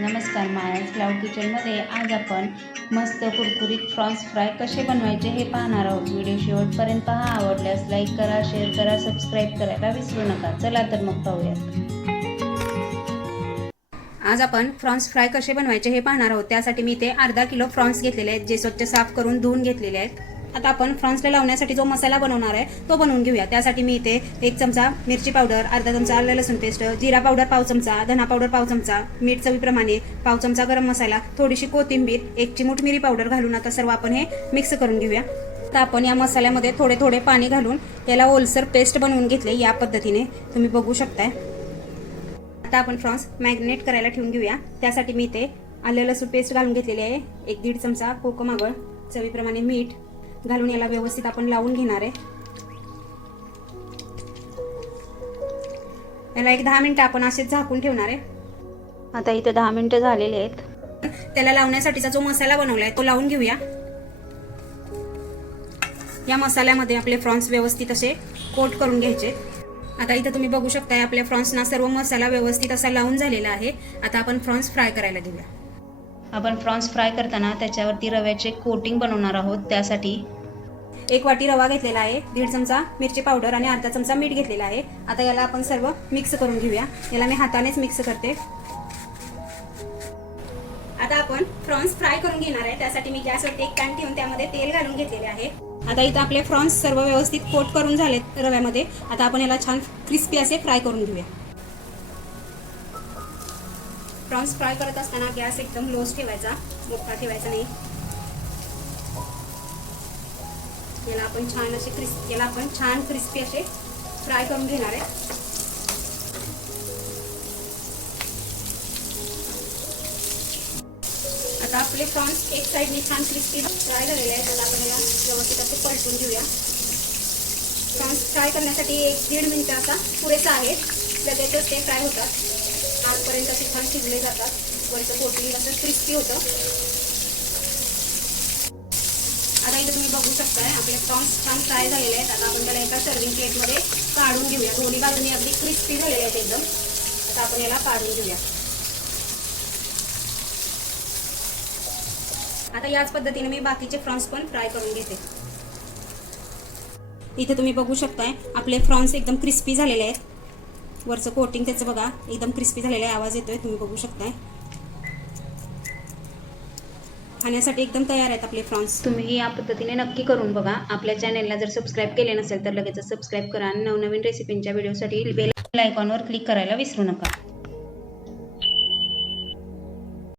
नमस्कार, मायाज क्लाउड किचनमध्ये आज आपण मस्त कुरकुरीत फ्रॉन्स फ्राय कसे बनवायचे हे पाहणार आहोत। व्हिडिओ शेवटपर्यंत पहा। आवडल्यास लाईक करा, शेअर करा, सबस्क्राईब करायला विसरू नका। चला तर मग पाहूयात। आज आपण फ्रॉन्स फ्राय कसे बनवायचे हे पाहणार आहोत। त्यासाठी मी इथे अर्धा किलो फ्रॉन्स घेतलेले आहेत, जे स्वच्छ साफ करून धुवून घेतलेले आहेत। आता आपण फ्रॉन्सला लावण्यासाठी जो मसाला बनवणार आहे तो बनवून घेऊया। त्यासाठी मी इथे 1 चमचा मिरची पावडर, अर्धा चमचा आलं लसूण पेस्ट, जिरा पावडर पाव चमचा, धना पावडर पाव चमचा, मीठ चवीप्रमाणे, पाव चमचा गरम मसाला, थोडीशी कोथिंबीर, 1 चिमूट मिरी पावडर घालून आता सर्व आपण हे मिक्स करून घेऊया। आता आपण या मसाल्यामध्ये थोडे थोडे पाणी घालून त्याला ओलसर पेस्ट बनवून घेतले। या पद्धतीने तुम्ही बघू शकताय। आता आपण फ्रॉन्स मॅरिनेट करायला ठेवून घेऊया। त्यासाठी मी इथे आलं लसूण पेस्ट घालून घेतलेली आहे, 1-1.5 चमचा कोकम आगळ, चवीप्रमाणे मीठ घालून याला व्यवस्थित आपण लावून घेणार आहे। याला 10 मिनिटं आपण असेच झाकून ठेवणार आहे। आता इथे 10 मिनिटं झालेले आहेत। त्याला लावण्यासाठीचा जो मसाला बनवलाय तो लावून घेऊया। या मसाल्यामध्ये आपले फ्रॉन्स व्यवस्थित असे कोट करून घ्यायचे। आता इथे तुम्ही बघू शकता आपल्या फ्रॉन्सना सर्व मसाला व्यवस्थित असा लावून झालेला आहे। आता आपण फ्रॉन्स फ्राय करायला घेऊया। आपण फ्रॉन्स फ्राय करताना त्याच्यावरती रव्याचे कोटिंग बनवणार आहोत। त्यासाठी 1 वाटी रवा घेतलेला आहे, 1.5 चमचा मिरची पावडर आणि अर्धा चमचा मीठ घेतलेला आहे। आता याला आपण सर्व मिक्स करून घेऊया। याला मी हातानेच मिक्स करते। आता आपण फ्रॉन्स फ्राय करून घेणार आहे। त्यासाठी मी गॅसवरती एक पॅन ठेवून त्यामध्ये तेल घालून घेतलेले आहे। आता इथे आपले फ्रॉन्स सर्व व्यवस्थित कोट करून झालेत रव्यामध्ये। आता आपण याला छान क्रिस्पी असे फ्राय करून घेऊया। फ्रॉन्स फ्राय करत असताना गॅस एकदम लोच ठेवायचा, मोठा ठेवायचा नाही। याला आपण छान क्रिस्पी असे फ्राय करून घेणार आहे। आता आपले फ्रॉन्स एक साइडने छान क्रिस्पी फ्राय झालेले आहेत। आता आपण याला व्यवस्थित असे पलटून घेऊया। फ्रॉन्स फ्राय करण्यासाठी 1-1.5 मिनिट असा पुरेसा आहे। लगेचच ते फ्राय होतात, आतपर्यंत असे छान शिजले जातात, वरचं कोटिंग असं क्रिस्पी होतं। आता इथे तुम्ही बघू शकताय आपले फ्रॉन्स छान फ्राय झालेले आहेत। आता आपण त्याला एका सर्विंग प्लेटमध्ये काढून घेऊया। दोन्ही बाजूनी अगदी क्रिस्पी झालेले आहेत एकदम। आता आपण याला काढून घेऊया। आता याच पद्धतीने मी बाकीचे फ्रॉन्स पण फ्राय करून घेते। इथे तुम्ही बघू शकताय आपले फ्रॉन्स एकदम क्रिस्पी झालेले आहेत। वरचं कोटिंग त्याचं बघा एकदम क्रिस्पी झालेला आहे, आवाज येतोय, तुम्ही बघू शकताय। खाण्यासाठी एकदम तयार आहेत आपले फ्रॉन्स। तुम्ही या पद्धतीने नक्की करून बघा। आपल्या चॅनेलला जर सबस्क्राईब केले नसेल तर लगेच सबस्क्राईब करा आणि नवनवीन रेसिपींच्या व्हिडिओसाठी बेल आयकॉनवर क्लिक करायला विसरू नका।